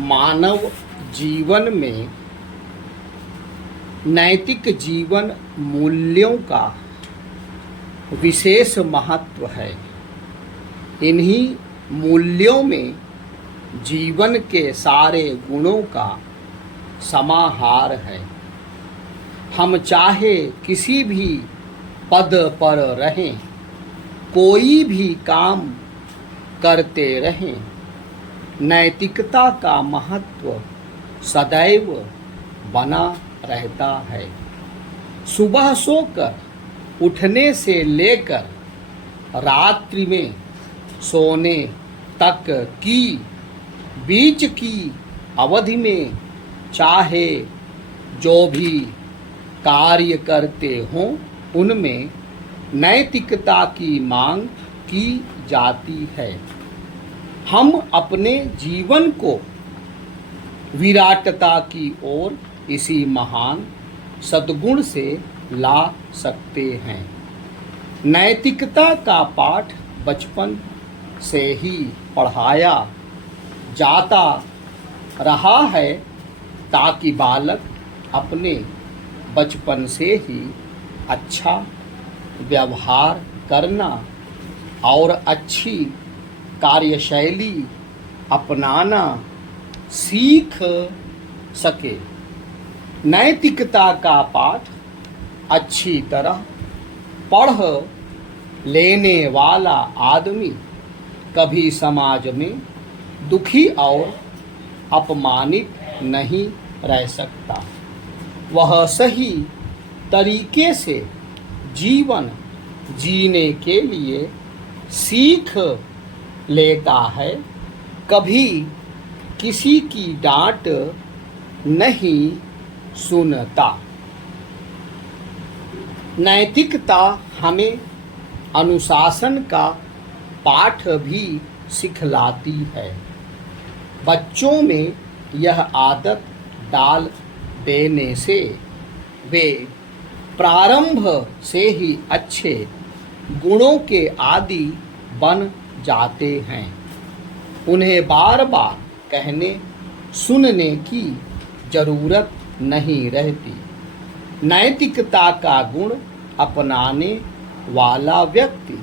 मानव जीवन में नैतिक जीवन मूल्यों का विशेष महत्व है। इन्हीं मूल्यों में जीवन के सारे गुणों का समाहार है। हम चाहे किसी भी पद पर रहें, कोई भी काम करते रहें, नैतिकता का महत्व सदैव बना रहता है। सुबह सोकर उठने से लेकर रात्रि में सोने तक की बीच की अवधि में चाहे जो भी कार्य करते हों, उनमें नैतिकता की मांग की जाती है। हम अपने जीवन को विराटता की ओर इसी महान सद्गुण से ला सकते हैं। नैतिकता का पाठ बचपन से ही पढ़ाया जाता रहा है, ताकि बालक अपने बचपन से ही अच्छा व्यवहार करना और अच्छी कार्यशैली अपनाना सीख सके। नैतिकता का पाठ अच्छी तरह पढ़ लेने वाला आदमी कभी समाज में दुखी और अपमानित नहीं रह सकता। वह सही तरीके से जीवन जीने के लिए सीख लेता है, कभी किसी की डांट नहीं सुनता। नैतिकता हमें अनुशासन का पाठ भी सिखलाती है। बच्चों में यह आदत डाल देने से वे प्रारंभ से ही अच्छे गुणों के आदी बन जाते हैं। उन्हें बार बार कहने सुनने की जरूरत नहीं रहती। नैतिकता का गुण अपनाने वाला व्यक्ति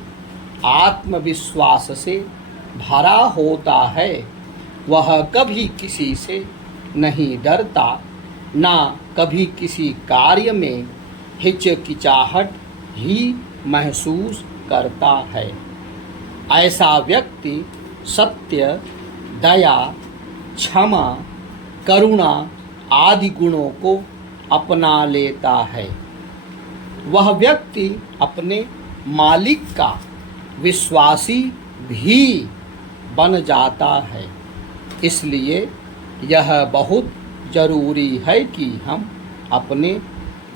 आत्मविश्वास से भरा होता है। वह कभी किसी से नहीं डरता, ना कभी किसी कार्य में हिचकिचाहट ही महसूस करता है। ऐसा व्यक्ति सत्य, दया, क्षमा, करुणा आदि गुणों को अपना लेता है। वह व्यक्ति अपने मालिक का विश्वासी भी बन जाता है। इसलिए यह बहुत जरूरी है कि हम अपने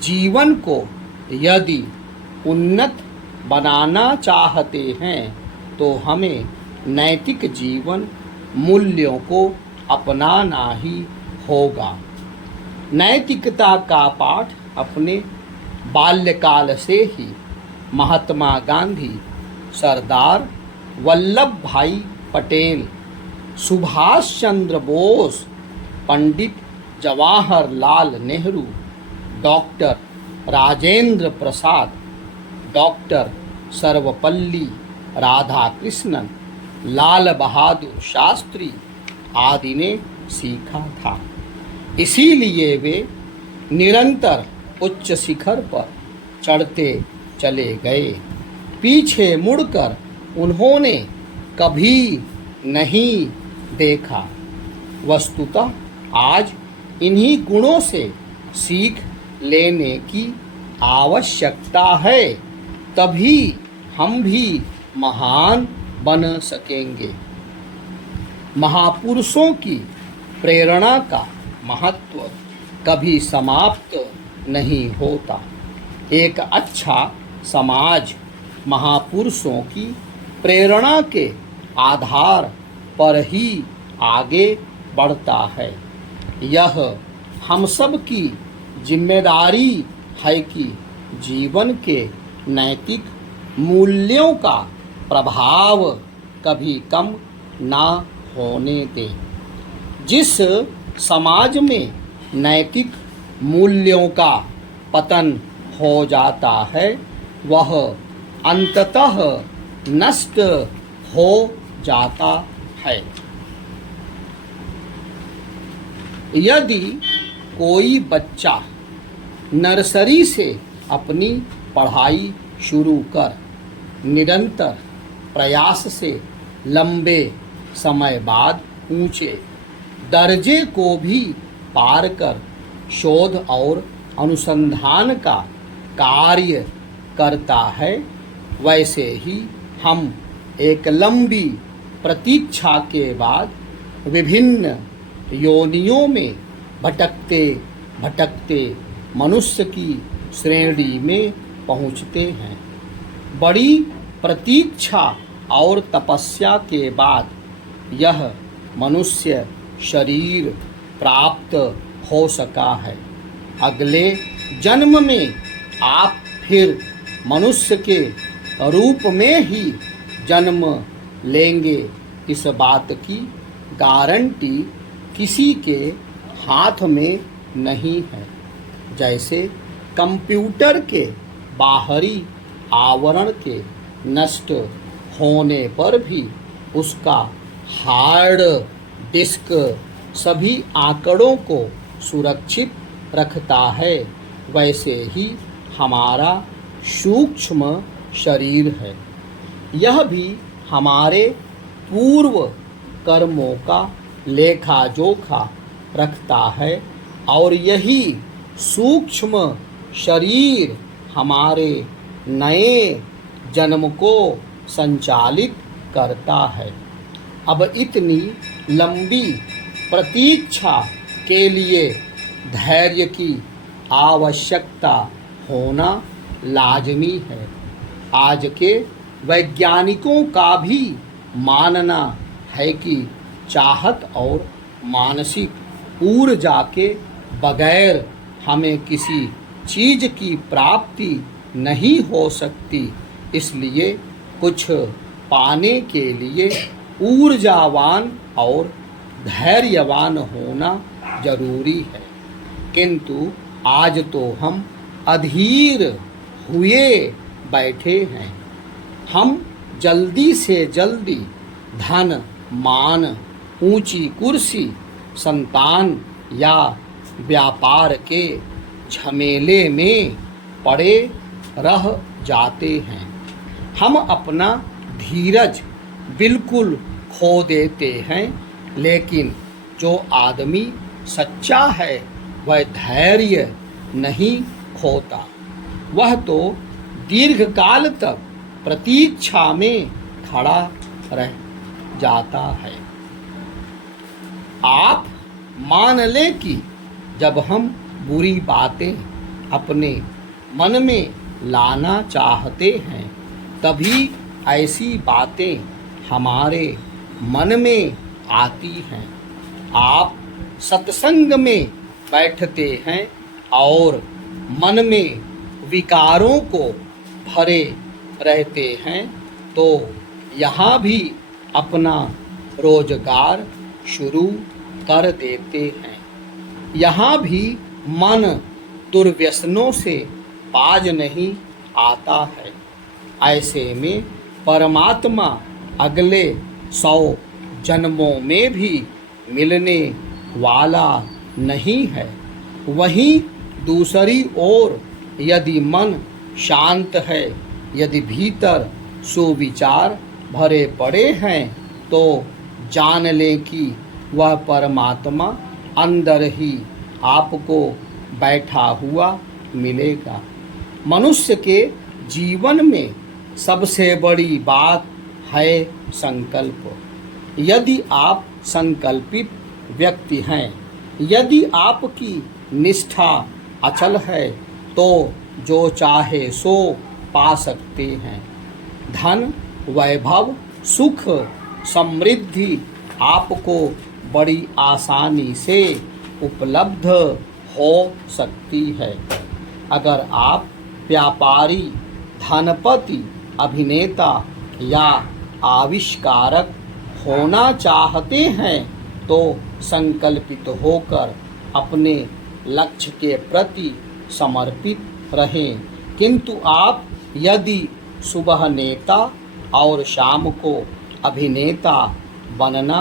जीवन को यदि उन्नत बनाना चाहते हैं, तो हमें नैतिक जीवन मूल्यों को अपनाना ही होगा। नैतिकता का पाठ अपने बाल्यकाल से ही महात्मा गांधी, सरदार वल्लभ भाई पटेल, सुभाष चंद्र बोस, पंडित जवाहरलाल नेहरू, डॉक्टर राजेंद्र प्रसाद, डॉक्टर सर्वपल्ली राधाकृष्णन, लाल बहादुर शास्त्री आदि ने सीखा था। इसीलिए वे निरंतर उच्च शिखर पर चढ़ते चले गए। पीछे मुड़कर उन्होंने कभी नहीं देखा। वस्तुतः आज इन्हीं गुणों से सीख लेने की आवश्यकता है, तभी हम भी महान बन सकेंगे। महापुरुषों की प्रेरणा का महत्व कभी समाप्त नहीं होता। एक अच्छा समाज महापुरुषों की प्रेरणा के आधार पर ही आगे बढ़ता है। यह हम सब की जिम्मेदारी है कि जीवन के नैतिक मूल्यों का प्रभाव कभी कम ना होने दें। जिस समाज में नैतिक मूल्यों का पतन हो जाता है वह अंततः नष्ट हो जाता है। यदि कोई बच्चा नर्सरी से अपनी पढ़ाई शुरू कर निरंतर प्रयास से लंबे समय बाद ऊंचे दर्जे को भी पार कर शोध और अनुसंधान का कार्य करता है, वैसे ही हम एक लंबी प्रतीक्षा के बाद विभिन्न योनियों में भटकते भटकते मनुष्य की श्रेणी में पहुँचते हैं। बड़ी प्रतीक्षा और तपस्या के बाद यह मनुष्य शरीर प्राप्त हो सका है। अगले जन्म में आप फिर मनुष्य के रूप में ही जन्म लेंगे, इस बात की गारंटी किसी के हाथ में नहीं है। जैसे कंप्यूटर के बाहरी आवरण के नष्ट होने पर भी उसका हार्ड डिस्क सभी आंकड़ों को सुरक्षित रखता है, वैसे ही हमारा सूक्ष्म शरीर है। यह भी हमारे पूर्व कर्मों का लेखा जोखा रखता है और यही सूक्ष्म शरीर हमारे नए जन्म को संचालित करता है। अब इतनी लंबी प्रतीक्षा के लिए धैर्य की आवश्यकता होना लाजमी है। आज के वैज्ञानिकों का भी मानना है कि चाहत और मानसिक ऊर्जा के बगैर हमें किसी चीज़ की प्राप्ति नहीं हो सकती। इसलिए कुछ पाने के लिए ऊर्जावान और धैर्यवान होना जरूरी है। किंतु आज तो हम अधीर हुए बैठे हैं। हम जल्दी से जल्दी धन, मान, ऊंची कुर्सी, संतान या व्यापार के झमेले में पड़े रह जाते हैं। हम अपना धीरज बिल्कुल खो देते हैं, लेकिन जो आदमी सच्चा है वह धैर्य नहीं खोता। वह तो दीर्घकाल तक प्रतीक्षा में खड़ा रह जाता है। आप मान लें कि जब हम बुरी बातें अपने मन में लाना चाहते हैं तभी ऐसी बातें हमारे मन में आती हैं। आप सत्संग में बैठते हैं और मन में विकारों को भरे रहते हैं तो यहाँ भी अपना रोजगार शुरू कर देते हैं। यहाँ भी मन दुर्व्यसनों से बाज नहीं आता है। ऐसे में परमात्मा अगले 100 जन्मों में भी मिलने वाला नहीं है। वहीं दूसरी ओर यदि मन शांत है, यदि भीतर सुविचार भरे पड़े हैं तो जान लें कि वह परमात्मा अंदर ही आपको बैठा हुआ मिलेगा। मनुष्य के जीवन में सबसे बड़ी बात है संकल्प। यदि आप संकल्पित व्यक्ति हैं, यदि आपकी निष्ठा अचल है तो जो चाहे सो पा सकते हैं। धन, वैभव, सुख, समृद्धि आपको बड़ी आसानी से उपलब्ध हो सकती है। अगर आप व्यापारी, धनपति, अभिनेता या आविष्कारक होना चाहते हैं तो संकल्पित होकर अपने लक्ष्य के प्रति समर्पित रहें। किंतु आप यदि सुबह नेता और शाम को अभिनेता बनना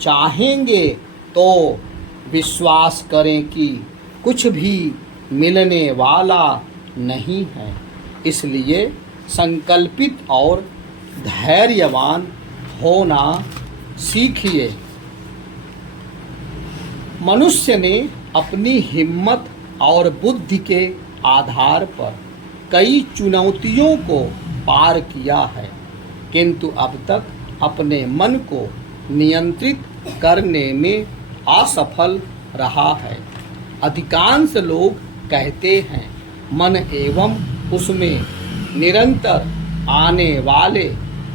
चाहेंगे तो विश्वास करें कि कुछ भी मिलने वाला नहीं है। इसलिए संकल्पित और धैर्यवान होना सीखिए। मनुष्य ने अपनी हिम्मत और बुद्धि के आधार पर कई चुनौतियों को पार किया है, किंतु अब तक अपने मन को नियंत्रित करने में असफल रहा है। अधिकांश लोग कहते हैं मन एवं उसमें निरंतर आने वाले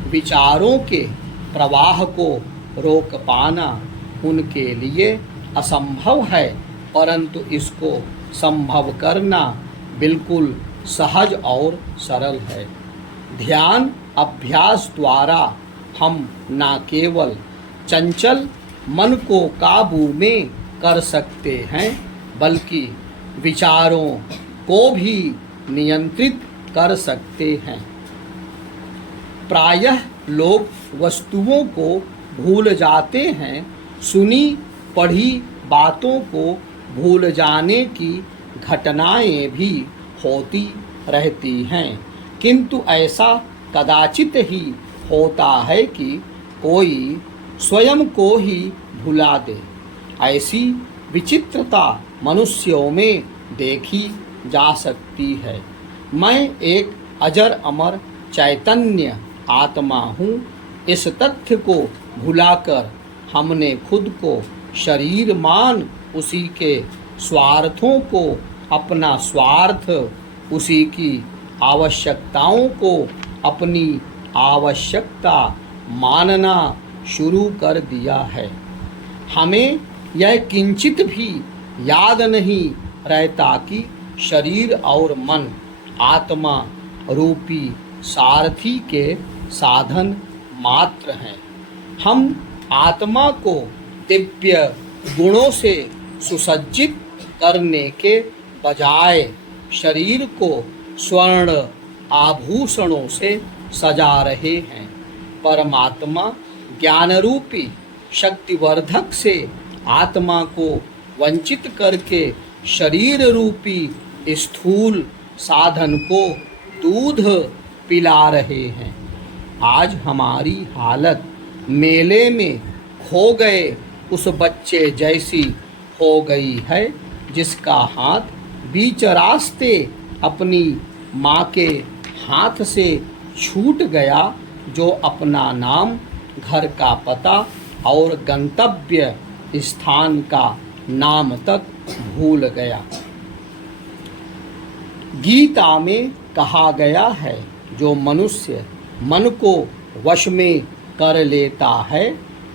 विचारों के प्रवाह को रोक पाना उनके लिए असंभव है, परंतु इसको संभव करना बिल्कुल सहज और सरल है। ध्यान अभ्यास द्वारा हम न केवल चंचल मन को काबू में कर सकते हैं, बल्कि विचारों को भी नियंत्रित कर सकते हैं। प्रायः लोग वस्तुओं को भूल जाते हैं, सुनी पढ़ी बातों को भूल जाने की घटनाएं भी होती रहती हैं, किंतु ऐसा कदाचित ही होता है कि कोई स्वयं को ही भुला दे। ऐसी विचित्रता मनुष्यों में देखी जा सकती है। मैं एक अजर अमर चैतन्य आत्मा हूँ। इस तथ्य को भुलाकर हमने खुद को शरीर मान उसी के स्वार्थों को अपना स्वार्थ, उसी की आवश्यकताओं को अपनी आवश्यकता मानना शुरू कर दिया है। हमें यह किंचित भी याद नहीं रहता कि शरीर और मन आत्मा रूपी सारथी के साधन मात्र हैं। हम आत्मा को दिव्य गुणों से सुसज्जित करने के बजाय शरीर को स्वर्ण आभूषणों से सजा रहे हैं। परमात्मा ज्ञान रूपी शक्तिवर्धक से आत्मा को वंचित करके शरीर रूपी स्थूल साधन को दूध पिला रहे हैं। आज हमारी हालत मेले में खो गए उस बच्चे जैसी हो गई है जिसका हाथ बीच रास्ते अपनी माँ के हाथ से छूट गया, जो अपना नाम, घर का पता और गंतव्य स्थान का नाम तक भूल गया। गीता में कहा गया है, जो मनुष्य मन को वश में कर लेता है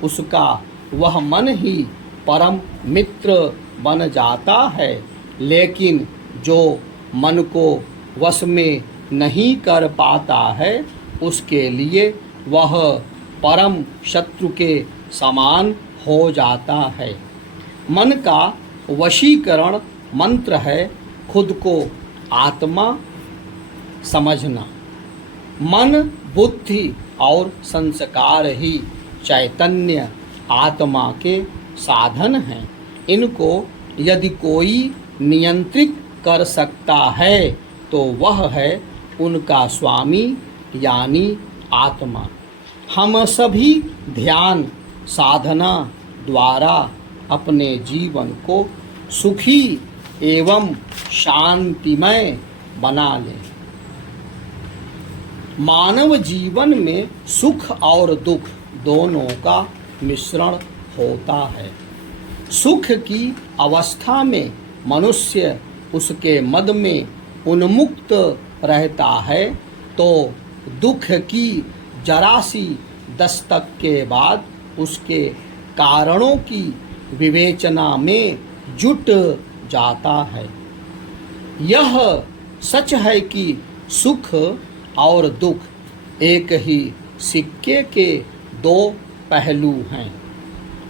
उसका वह मन ही परम मित्र बन जाता है, लेकिन जो मन को वश में नहीं कर पाता है उसके लिए वह परम शत्रु के समान हो जाता है। मन का वशीकरण मंत्र है खुद को आत्मा समझना। मन, बुद्धि और संस्कार ही चैतन्य आत्मा के साधन हैं। इनको यदि कोई नियंत्रित कर सकता है तो वह है उनका स्वामी यानी आत्मा। हम सभी ध्यान साधना द्वारा अपने जीवन को सुखी एवं शांतिमय बना लें। मानव जीवन में सुख और दुख दोनों का मिश्रण होता है। सुख की अवस्था में मनुष्य उसके मद में उन्मुक्त रहता है, तो दुख की जरा सी दस्तक के बाद उसके कारणों की विवेचना में जुट जाता है। यह सच है कि सुख और दुख एक ही सिक्के के दो पहलू हैं।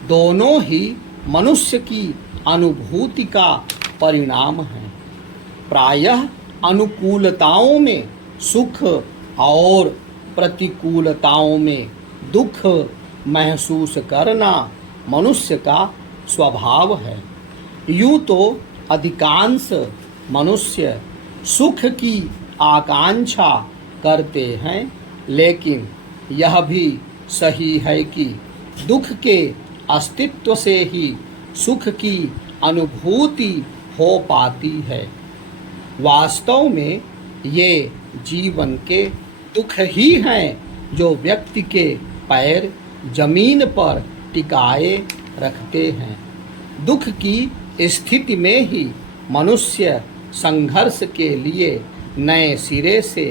दोनों ही मनुष्य की अनुभूति का परिणाम है। प्रायः अनुकूलताओं में सुख और प्रतिकूलताओं में दुख महसूस करना मनुष्य का स्वभाव है। यूँ तो अधिकांश मनुष्य सुख की आकांक्षा करते हैं, लेकिन यह भी सही है कि दुख के अस्तित्व से ही सुख की अनुभूति हो पाती है। वास्तव में ये जीवन के दुख ही हैं जो व्यक्ति के पैर जमीन पर टिकाए रखते हैं। दुख की स्थिति में ही मनुष्य संघर्ष के लिए नए सिरे से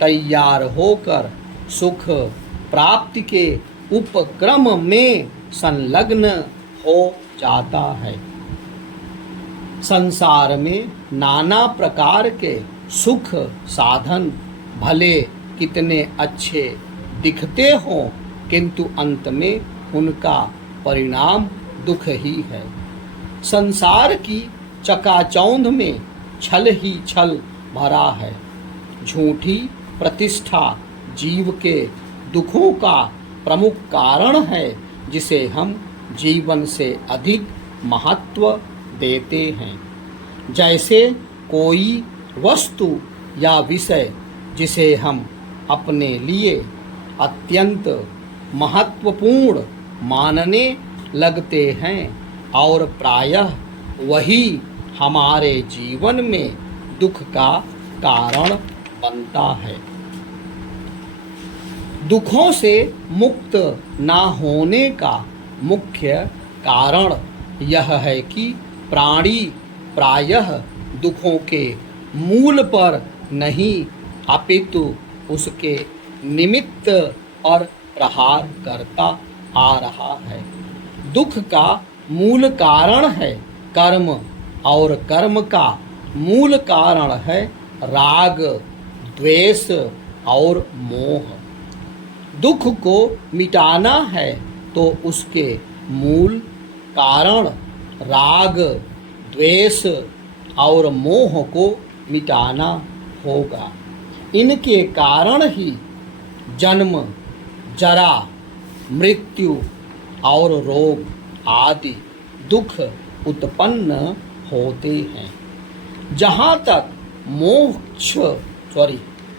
तैयार होकर सुख प्राप्ति के उपक्रम में संलग्न हो जाता है। संसार में नाना प्रकार के सुख साधन भले कितने अच्छे दिखते हों, किंतु अंत में उनका परिणाम दुख ही है। संसार की चकाचौंध में छल ही छल भरा है। झूठी प्रतिष्ठा जीव के दुखों का प्रमुख कारण है, जिसे हम जीवन से अधिक महत्व देते हैं। जैसे कोई वस्तु या विषय जिसे हम अपने लिए अत्यंत महत्वपूर्ण मानने लगते हैं और प्रायः वही हमारे जीवन में दुख का कारण बनता है। दुखों से मुक्त ना होने का मुख्य कारण यह है कि प्राणी प्रायः दुखों के मूल पर नहीं अपितु उसके निमित्त और प्रहार करता आ रहा है। दुख का मूल कारण है कर्म और कर्म का मूल कारण है राग, द्वेष और मोह। दुख को मिटाना है तो उसके मूल कारण राग, द्वेष और मोह को मिटाना होगा। इनके कारण ही जन्म, जरा, मृत्यु और रोग आदि दुख उत्पन्न होते हैं। जहाँ तक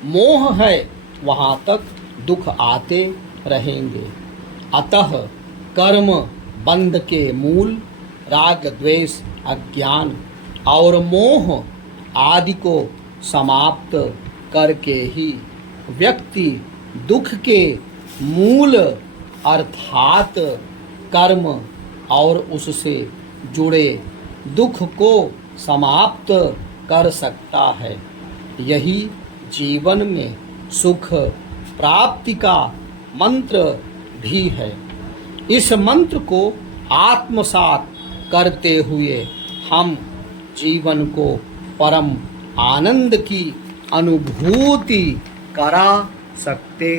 मोह है वहाँ तक दुख आते रहेंगे। अतः कर्म बंध के मूल राग, द्वेष, अज्ञान और मोह आदि को समाप्त करके ही व्यक्ति दुख के मूल अर्थात कर्म और उससे जुड़े दुख को समाप्त कर सकता है। यही जीवन में सुख प्राप्ति का मंत्र भी है। इस मंत्र को आत्मसात करते हुए हम जीवन को परम आनंद की अनुभूति करा सकते